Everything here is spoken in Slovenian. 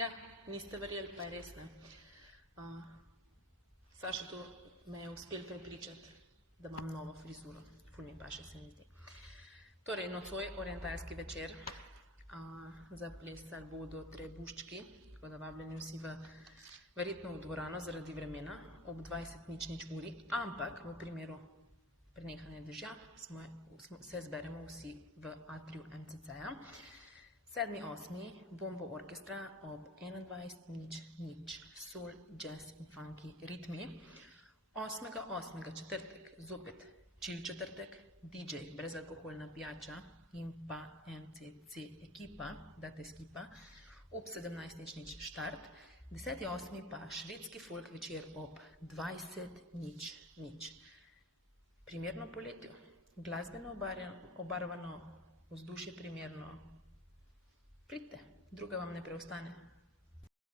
Ja, niste verjeli, pa je res, ne. Saša to me je uspel prepričati, da imam novo frizuro. Ful mi paše, se mi zdi. Torej, nocoj orientalski večer. Zaplesali bodo Trebuščki, tako da vabljeni vsi verjetno v dvorano zaradi vremena ob 20:00 uri, ampak v primeru prenehanja dežja se zberemo vsi v atriju MCC-ja. 7.8. Bombo orkestra ob 21:00 soul, jazz in funky ritmi. 8.8. četrtek, zopet chill četrtek, DJ brezalkoholna pijača in pa MCC ekipa, date skipa, ob 17:00 štart. 10.8. pa švedski folk večer ob 20:00. Primerno poletju, glasbeno obarvano, vzdušje primerno. Pridite, druga vam ne preostane.